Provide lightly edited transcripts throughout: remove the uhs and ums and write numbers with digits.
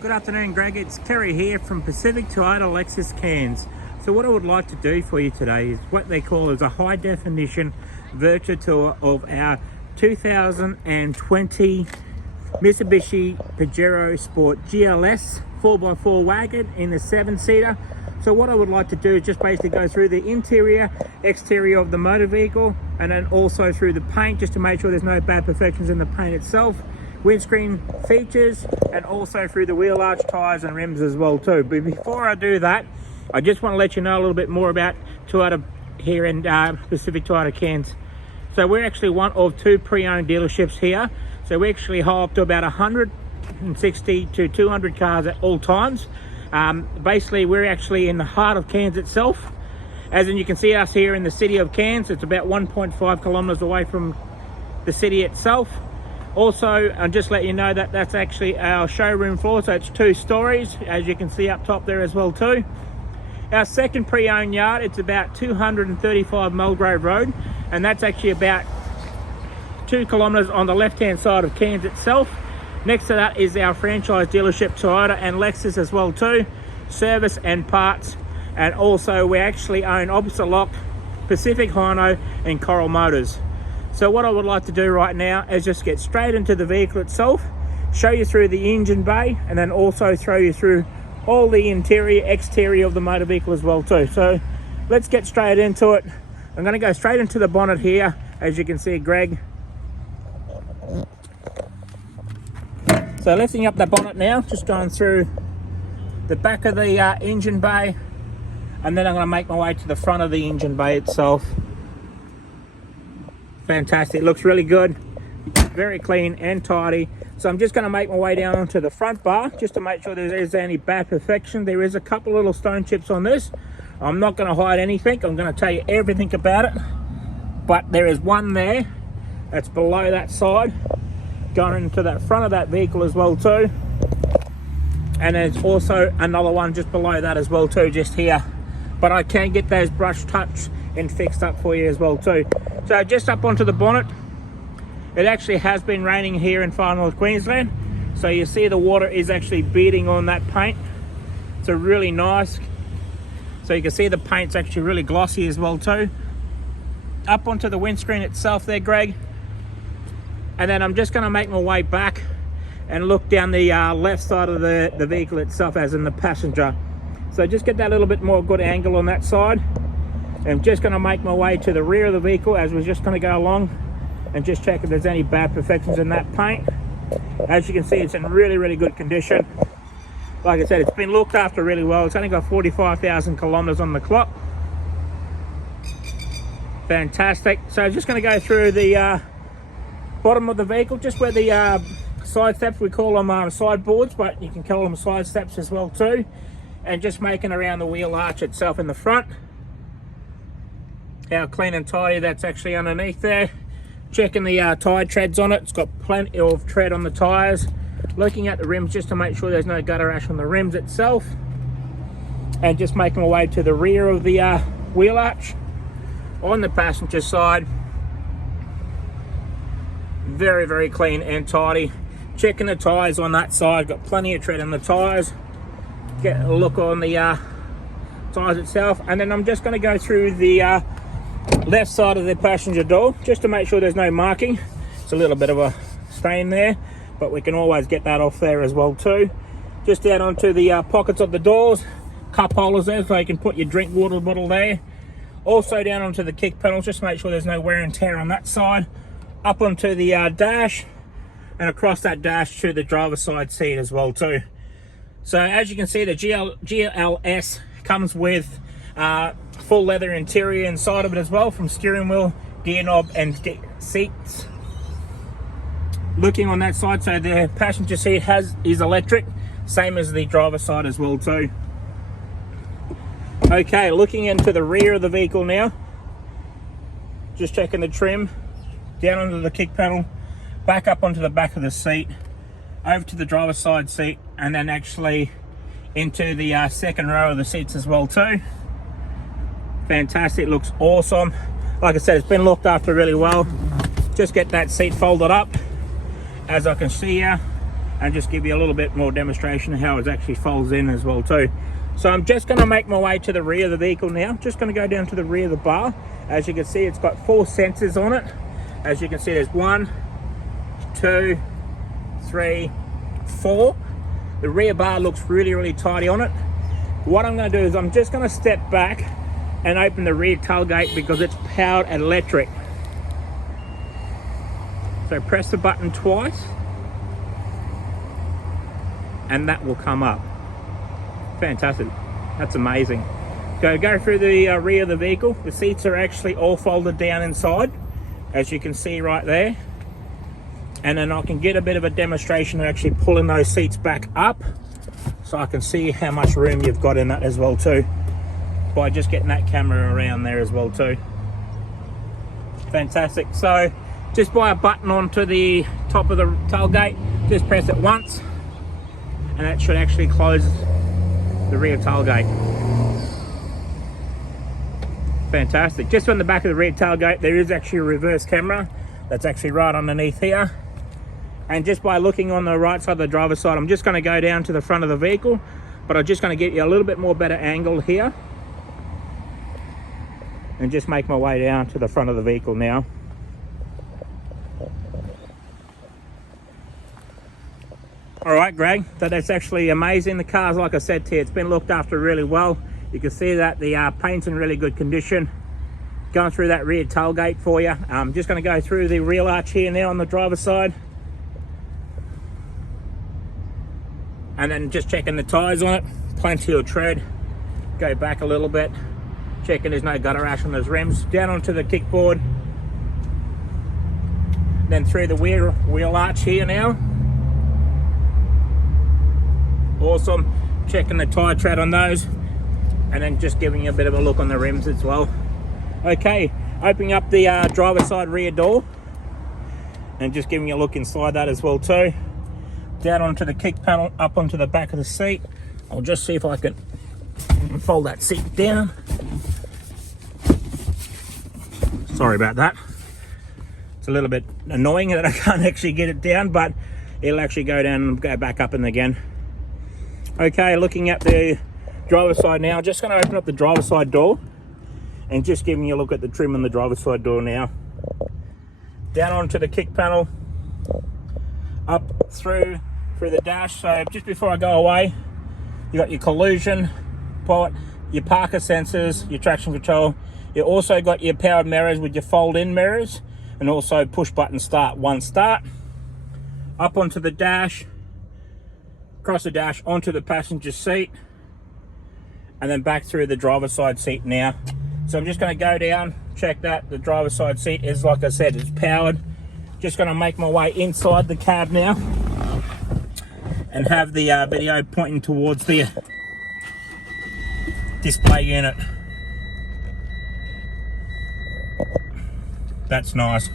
Good afternoon, Greg. It's Kerry here from Pacific Toyota Lexus Cairns. So what I would like to do for you today is what they call as a high definition virtual tour of our 2020 Mitsubishi Pajero Sport GLS 4x4 wagon in the 7-seater. So what I would like to do is just basically go through the interior, exterior of the motor vehicle, and then also through the paint, just to make sure there's no bad perfections in the paint itself, windscreen features, and also through the wheel arch, tires and rims as well too. But before I do that, I just want to let you know a little bit more about Toyota here in Pacific Toyota Cairns. So we're actually one of two pre-owned dealerships here. So we actually hold up to about 160 to 200 cars at all times. Basically, we're actually in the heart of Cairns itself. As in, you can see us here in the city of Cairns. It's about 1.5 kilometers away from the city itself. Also, I'll just let you know that that's actually our showroom floor, so it's 2 stories, as you can see up top there as well too. Our second pre-owned yard, it's about 235 Mulgrave Road, and that's actually about 2 kilometers on the left-hand side of Cairns itself. Next to that is our franchise dealership Toyota and Lexus as well too, service and parts, and also we actually own opposite lock Pacific Hino and Coral Motors. So what I would like to do right now is just get straight into the vehicle itself, show you through the engine bay, and then also throw you through all the interior, exterior of the motor vehicle as well too. So let's get straight into it. I'm going to go straight into the bonnet here, as you can see, Greg. So lifting up the bonnet now, just going through the back of the engine bay, and then I'm going to make my way to the front of the engine bay itself. Fantastic, looks really good, very clean and tidy. So I'm just going to make my way down onto the front bar just to make sure there is any bad perfection. There is a couple little stone chips on this. I'm not going to hide anything, I'm going to tell you everything about it. But there is one there that's below that side, going into that front of that vehicle as well too. And there's also another one just below that as well too, just here. But I can get those brush touched and fixed up for you as well too. So just up onto the bonnet, it actually has been raining here in far north Queensland, so you see the water is actually beating on that paint. It's a really nice, so you can see the paint's actually really glossy as well too. Up onto the windscreen itself there, Greg, and then I'm just going to make my way back and look down the left side of the vehicle itself, as in the passenger. So just get that little bit more good angle on that side. I'm just going to make my way to the rear of the vehicle, as we're just going to go along and just check if there's any bad perfections in that paint. As you can see, it's in really good condition. Like I said, it's been looked after really well. It's only got 45,000 kilometers on the clock. Fantastic. So I'm just going to go through the bottom of the vehicle, just where the side steps, we call them sideboards, but you can call them side steps as well too, and just making around the wheel arch itself in the front. How clean and tidy that's actually underneath there. Checking the tire treads on it. It's got plenty of tread on the tires. Looking at the rims just to make sure there's no gutter ash on the rims itself. And just making my way to the rear of the wheel arch on the passenger side. Very clean and tidy. Checking the tires on that side. Got plenty of tread on the tires. Get a look on the tires itself. And then I'm just going to go through the left side of the passenger door just to make sure there's no marking. It's a little bit of a stain there, but we can always get that off there as well too. Just down onto the pockets of the doors, cup holders there so you can put your drink water bottle there. Also down onto the kick panels, just to make sure there's no wear and tear on that side. Up onto the dash, and across that dash to the driver's side seat as well too. So as you can see, the GLS comes with full leather interior inside of it as well, from steering wheel, gear knob and seats. Looking on that side, so the passenger seat is electric, same as the driver's side as well too. Okay, looking into the rear of the vehicle now, just checking the trim, down onto the kick panel, back up onto the back of the seat, over to the driver's side seat, and then actually into the second row of the seats as well too. Fantastic, looks awesome. Like I said, it's been looked after really well. Just get that seat folded up, as I can see here. and just give you a little bit more demonstration of how it actually folds in as well too. So I'm just going to make my way to the rear of the vehicle now. Just going to go down to the rear of the bar. As you can see, it's got 4 sensors on it. As you can see, there's 1, 2, 3, 4. The rear bar looks really tidy on it. What I'm going to do is I'm just going to step back and open the rear tailgate because it's powered electric. So press the button twice and that will come up. Fantastic. That's amazing. Go through the rear of the vehicle. The seats are actually all folded down inside, as you can see right there. And then I can get a bit of a demonstration of actually pulling those seats back up, so I can see how much room you've got in that as well too, by just getting that camera around there as well too. Fantastic. So just by a button onto the top of the tailgate, just press it once and that should actually close the rear tailgate. Fantastic. Just on the back of the rear tailgate there is actually a reverse camera that's actually right underneath here. And just by looking on the right side of the driver's side, I'm just going to go down to the front of the vehicle, but I'm just going to get you a little bit more better angle here and just make my way down to the front of the vehicle now. All right, Greg, so that's actually amazing. The car's, like I said to you, it's been looked after really well. You can see that the paint's in really good condition. Going through that rear tailgate for you. I'm just going to go through the rear arch here now on the driver's side. And then just checking the tyres on it. Plenty of tread. Go back a little bit. Checking there's no gutter rash on those rims. Down onto the kickboard. Then through the wheel arch here now. Awesome. Checking the tyre tread on those. And then just giving you a bit of a look on the rims as well. Okay, opening up the driver's side rear door. And just giving you a look inside that as well too. Down onto the kick panel, up onto the back of the seat. I'll just see if I can fold that seat down. Sorry about that. It's a little bit annoying that I can't actually get it down, but it'll actually go down and go back up and again. Okay, looking at the driver's side now, just going to open up the driver's side door and just giving you a look at the trim on the driver's side door now. Down onto the kick panel, up through the dash. So just before I go away, you got your collision port, your parker sensors, your traction control. You also got your powered mirrors with your fold-in mirrors, and also push button start, one start. Up onto the dash, across the dash onto the passenger seat, and then back through the driver's side seat now. So I'm just going to go down, check that the driver's side seat is, like I said, it's powered. Just going to make my way inside the cab now and have the video pointing towards the display unit. That's nice.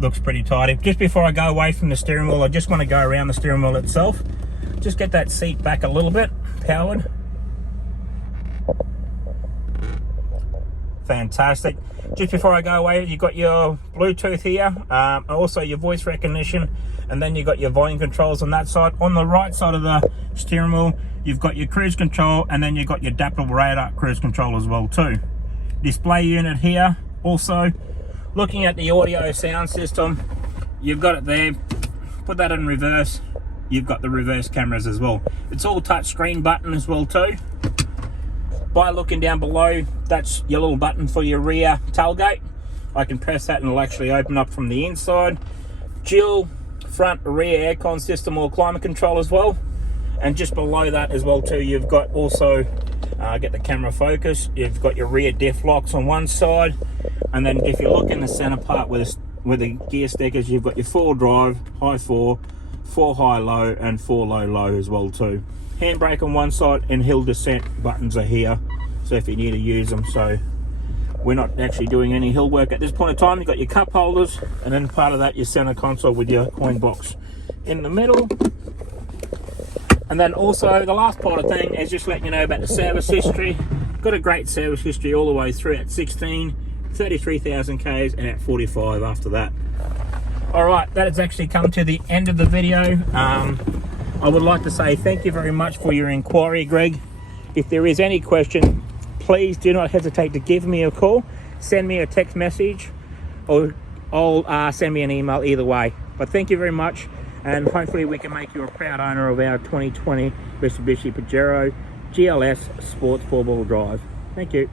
Looks pretty tidy. Just before I go away from the steering wheel, I just want to go around the steering wheel itself. Just get that seat back a little bit, powered. Fantastic. Just before I go away, you've got your Bluetooth here, also your voice recognition, and then you've got your volume controls on that side. On the right side of the steering wheel, you've got your cruise control, and then you've got your adaptable radar cruise control as well too. Display unit here also. Looking at the audio sound system, you've got it there. Put that in reverse, you've got the reverse cameras as well. It's all touch screen button as well too. By looking down below, that's your little button for your rear tailgate. I can press that and it'll actually open up from the inside. Dual front rear aircon system or climate control as well. And just below that as well too, you've got also get the camera focus. You've got your rear diff locks on one side, and then if you look in the center part with the gear stickers, you've got your 4 drive, high 4 high low, and 4 low low as well too. Handbrake on one side and hill descent buttons are here, so if you need to use them. So we're not actually doing any hill work at this point in time. You've got your cup holders, and then part of that your center console with your coin box in the middle. And then also the last part of thing is just letting you know about the service history. Got a great service history all the way through at 16, 33,000 Ks, and at 45 after that. All right, that has actually come to the end of the video. I would like to say thank you very much for your inquiry, Greg. If there is any question, please do not hesitate to give me a call, send me a text message, or send me an email, either way. But thank you very much, and hopefully we can make you a proud owner of our 2020 Mitsubishi Pajero GLS Sports 4-wheel drive. Thank you.